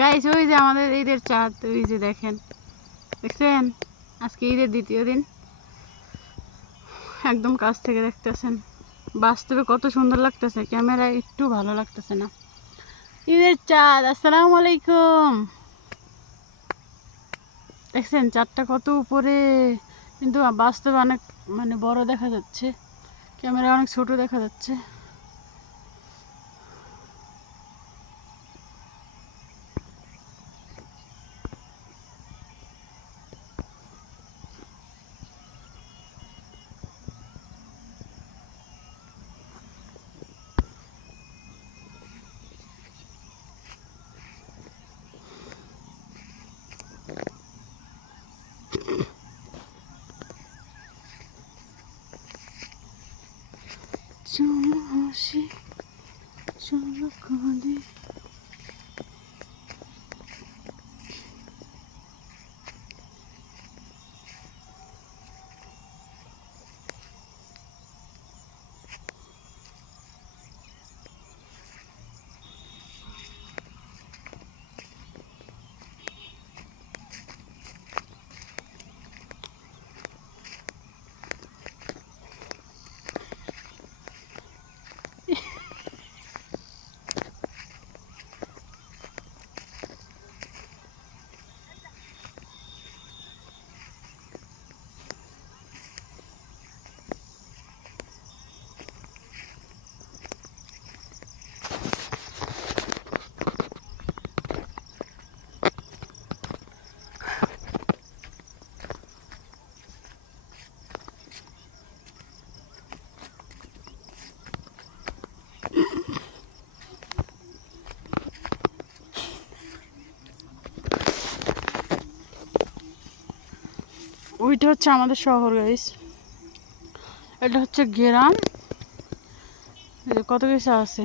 Guys ওই যে আমাদের ঈদের চাঁদ, ওই যে দেখেন, দেখছেন? আজকে ঈদের দ্বিতীয় দিন, একদম কাছ থেকে দেখতেছেন। বাস্তবে কত সুন্দর লাগতেছে, ক্যামেরায় একটু ভালো লাগতেছে না। ঈদের চাঁদ, আসসালামু আলাইকুম। দেখছেন চাঁদটা কত উপরে, কিন্তু বাস্তবে অনেক মানে বড় দেখা যাচ্ছে, ক্যামেরায় অনেক ছোট দেখা যাচ্ছে। চলো হাসি, চলো কাঁদি। ওইটা হচ্ছে আমাদের শহর গাইস, এটা হচ্ছে গ্রাম, কত কিছু আছে।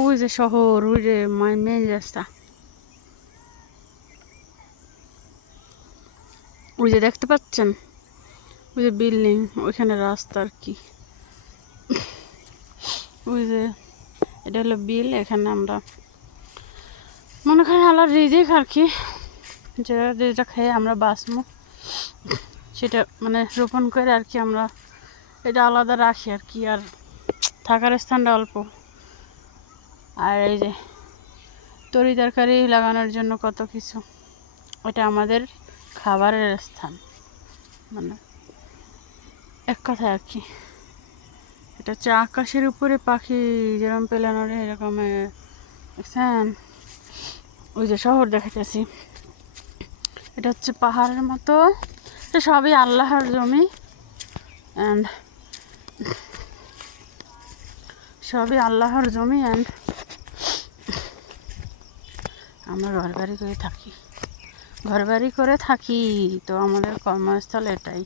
ওই যে শহর, ওই যে মেন রাস্তা, ওই যে দেখতে পাচ্ছেন, ওই যে বিল্ডিং, ওইখানে রাস্তা আর কি। ওই যে এটা হলো বিল, এখানে আমরা মনে করেন আল্লাহর রিজিক আর কি, যেটা খেয়ে আমরা বাঁচবো সেটা মানে রোপণ করে আর কি আমরা এটা আলাদা রাখি আর কি। আর থাকার স্থানটা অল্প, আর এই যে তরি তরকারি লাগানোর জন্য কত কিছু, এটা আমাদের খাবারের স্থান, মানে এক কথায় আর কি। এটা হচ্ছে আকাশের উপরে পাখি যেরকম পেলানো এরকম, দেখছেন? ওই যে শহর দেখাতেছি, এটা হচ্ছে পাহাড়ের মতো, এটা সবই আল্লাহর জমি, অ্যান্ড সবই আল্লাহর জমি, অ্যান্ড আমরা ঘরবাড়ি করে থাকি, তো আমাদের কর্মস্থল এটাই।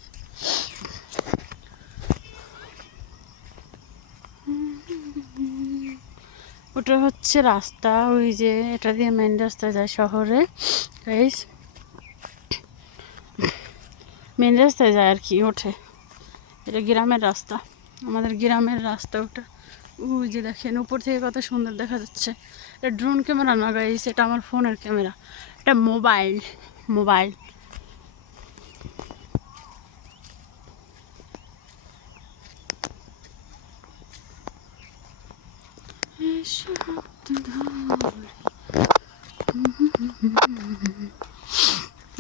ওটা হচ্ছে রাস্তা, ওই যে এটা দিয়ে মেন রাস্তা যায় শহরে গাইস, মেন রাস্তায় যায় আর কি, ওঠে। এটা গ্রামের রাস্তা, আমাদের গ্রামের রাস্তা ওটা। ওই যে দেখেন উপর থেকে কত সুন্দর দেখা যাচ্ছে। এটা ড্রোন ক্যামেরা না গাইস, এটা আমার ফোনের ক্যামেরা, এটা মোবাইল।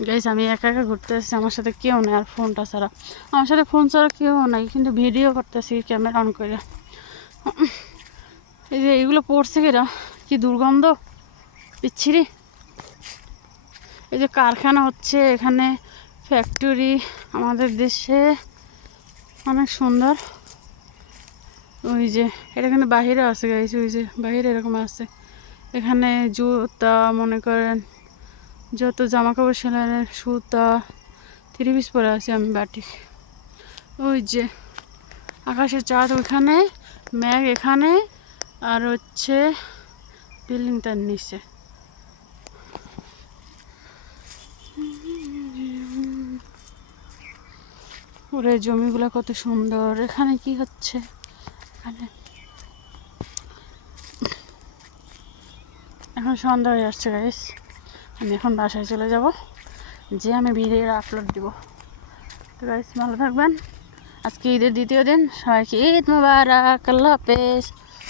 গাইস আমি একা ঘুরতে আসছি, আমার সাথে কেউ নেই, আর ফোনটা ছাড়া, আমার সাথে ফোন ছাড়া কেউ নাই, কিন্তু ভিডিও করতেছি ক্যামেরা অন করে। এই যে এগুলো পড়ছে কেরা, কি দুর্গন্ধ, বিচ্ছিরি। এই যে কারখানা হচ্ছে এখানে, ফ্যাক্টরি, আমাদের দেশে অনেক সুন্দর। ওই যে এটা কিন্তু বাহিরে আছে গাইস, ওই যে বাহিরে এরকম আছে। এখানে জুতা, মনে করেন যত জামা কাপড় সেলাইয়ের সুতা, 3 পিস পরে আছি আমি, বাটিক। ওই যে আকাশের চাঁদ ওইখানে, মেঘ এখানে, আর হচ্ছে বিল্ডিংটার নিচে। ওরে জমিগুলো কত সুন্দর। এখানে কি হচ্ছে, এখানে এখন সন্ধ্যা হয়ে আসছে গাইস, আমি এখন বাসায় চলে যাব, যে আমি ভিডিও আপলোড দিব। তো গাইস ভালো থাকবেন, আজকে ঈদের দ্বিতীয় দিন, সবাইকে ঈদ মোবারক, আল্লাহ হাফেজ।